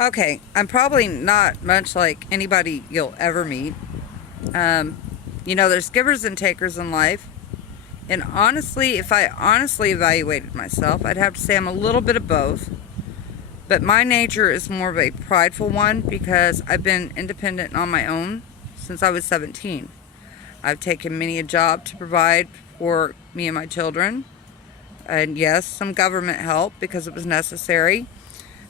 Okay, I'm probably not much like anybody you'll ever meet. Um, there's givers and takers in life. And honestly, if I honestly evaluated myself, I'd have to say I'm a little bit of both. But my nature is more of a prideful one because I've been independent on my own since I was 17. I've taken many a job to provide for me and my children. And yes, some government help because it was necessary.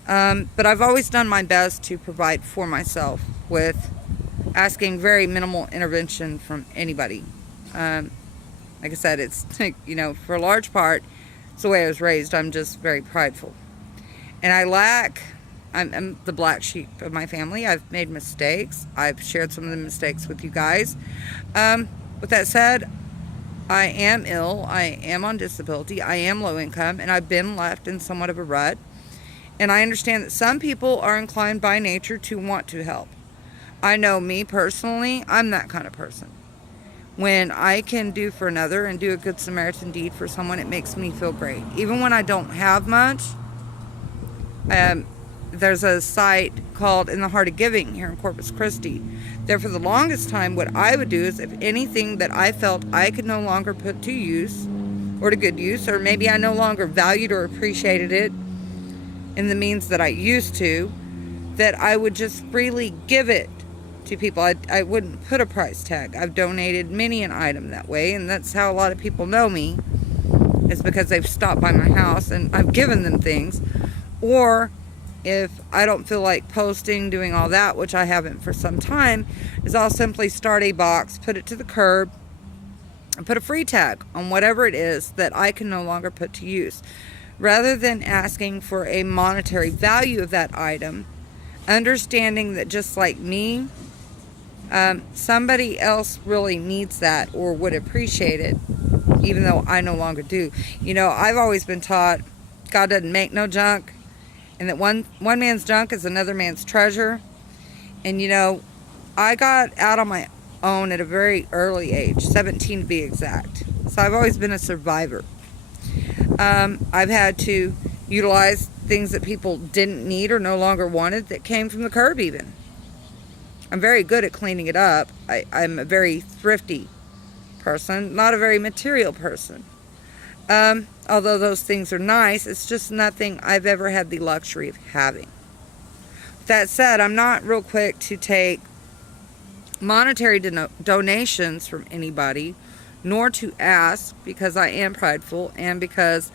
But I've always done my best to provide for myself with asking very minimal intervention from anybody. Um, like I said, it's, for a large part, it's the way I was raised. I'm just very prideful. And I'm the black sheep of my family. I've made mistakes. I've shared some of the mistakes with you guys. With that said, I am ill. I am on disability. I am low income. And I've been left in somewhat of a rut. And I understand that some people are inclined by nature to want to help. I know me personally, I'm that kind of person. When I can do for another and do a good Samaritan deed for someone, it makes me feel great. Even when I don't have much, there's a site called In the Heart of Giving here in Corpus Christi. There, for the longest time, what I would do is if anything that I felt I could no longer put to use or to good use, or maybe I no longer valued or appreciated it in the means that I used to, that I would just freely give it to people. I wouldn't put a price tag. I've donated many an item that way, and that's how a lot of people know me, is because they've stopped by my house and I've given them things. Or if I don't feel like posting, doing all that, which I haven't for some time, is I'll simply start a box, put it to the curb, and put a free tag on whatever it is that I can no longer put to use. Rather than asking for a monetary value of that item, understanding that just like me, somebody else really needs that or would appreciate it, even though I no longer do. I've always been taught God doesn't make no junk, and that one man's junk is another man's treasure. And I got out on my own at a very early age, 17 to be exact. So I've always been a survivor. I've had to utilize things that people didn't need or no longer wanted that came from the curb even. I'm very good at cleaning it up. I'm a very thrifty person, not a very material person. Although those things are nice, it's just nothing I've ever had the luxury of having. That said, I'm not real quick to take monetary donations from anybody, nor to ask, because I am prideful and because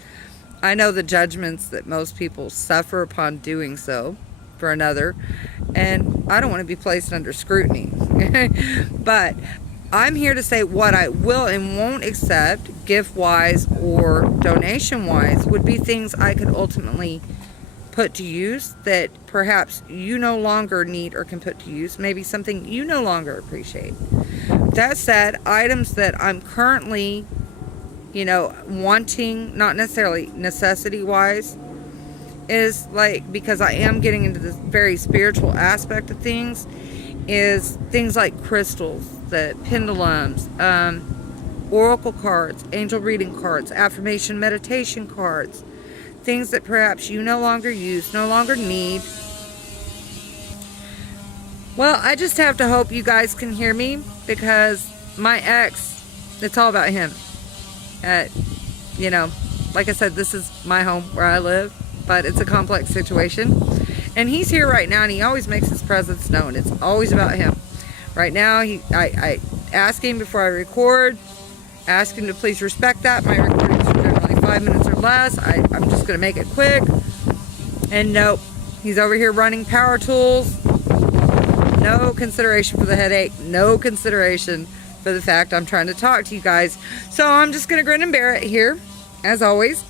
I know the judgments that most people suffer upon doing so for another, and I don't want to be placed under scrutiny. But I'm here to say what I will and won't accept, gift-wise or donation-wise, would be things I could ultimately put to use that perhaps you no longer need or can put to use, maybe something you no longer appreciate. That said, items that I'm currently, wanting, not necessarily necessity-wise, is like, because I am getting into this very spiritual aspect of things, is things like crystals, the pendulums, oracle cards, angel reading cards, affirmation meditation cards, things that perhaps you no longer use, no longer need. Well, I just have to hope you guys can hear me, because my ex, it's all about him. Like I said, this is my home where I live, but it's a complex situation. And he's here right now, and he always makes his presence known. It's always about him. Right now, I ask him before I record, ask him to please respect that. My recordings are generally 5 minutes or less. I'm just going to make it quick. And nope, he's over here running power tools. No consideration for the headache. No consideration for the fact I'm trying to talk to you guys. So I'm just going to grin and bear it here, as always.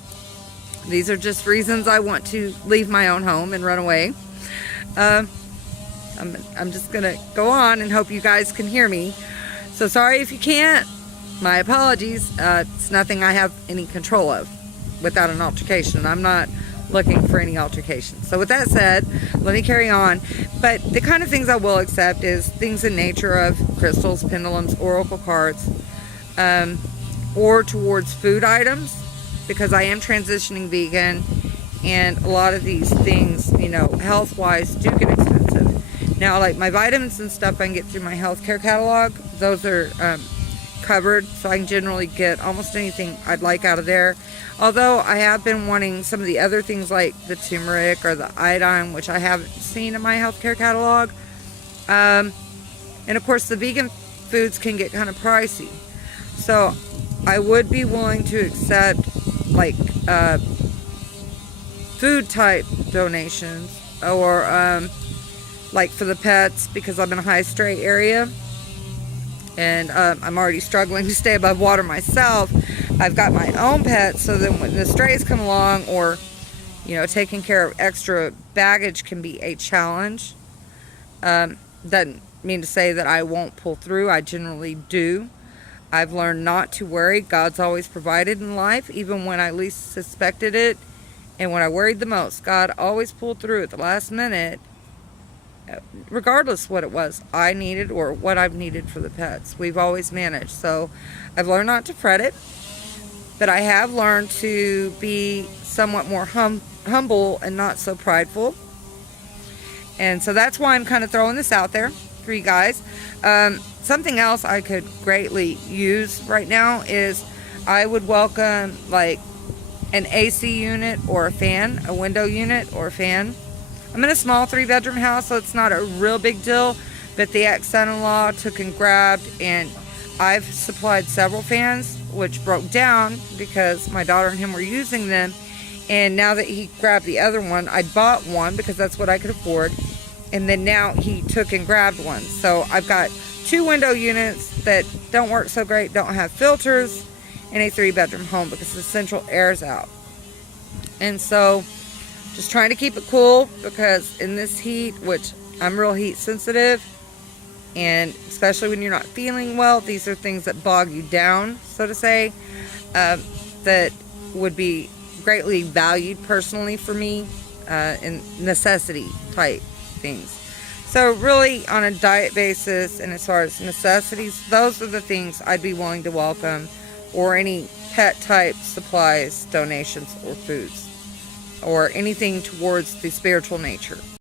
These are just reasons I want to leave my own home and run away. I'm just going to go on and hope you guys can hear me. So sorry if you can't. My apologies. It's nothing I have any control of without an altercation. I'm not looking for any altercation. So with that said, let me carry on. But the kind of things I will accept is things in nature of crystals, pendulums, oracle cards, or towards food items, because I am transitioning vegan And a lot of these things, you know, health-wise do get expensive. Now, like my vitamins and stuff I can get through my healthcare catalog. Those are covered, so I can generally get almost anything I'd like out of there. Although I have been wanting some of the other things like the turmeric or the iodine, which I haven't seen in my healthcare catalog. And of course the vegan foods can get kind of pricey. So I would be willing to accept like food type donations, or like for the pets, because I'm in a high stray area and I'm already struggling to stay above water myself. I've got my own pets, so then when the strays come along, or you know, taking care of extra baggage can be a challenge. Doesn't mean to say that I won't pull through. I generally do. I've learned not to worry. God's always provided in life, even when I least suspected it. And when I worried the most, God always pulled through at the last minute, regardless what it was I needed or what I've needed for the pets. We've always managed. So I've learned not to fret it, but I have learned to be somewhat more humble and not so prideful. And so that's why I'm kind of throwing this out there for you guys. Something else I could greatly use right now is I would welcome like an AC unit or a fan, a window unit or a fan. I'm in a small 3-bedroom house, so it's not a real big deal, but the ex-son-in-law took and grabbed, and I've supplied several fans which broke down because my daughter and him were using them. And now that he grabbed the other one, I bought one because that's what I could afford. And then now he took and grabbed one. So I've got 2 window units that don't work so great, don't have filters, in a 3-bedroom home because the central air's out. And so just trying to keep it cool, because in this heat, which I'm real heat sensitive, and especially when you're not feeling well, these are things that bog you down, so to say, that would be greatly valued personally for me, in necessity type things. So really on a diet basis, and as far as necessities, those are the things I'd be willing to welcome, or any pet type supplies, donations, or foods, or anything towards the spiritual nature.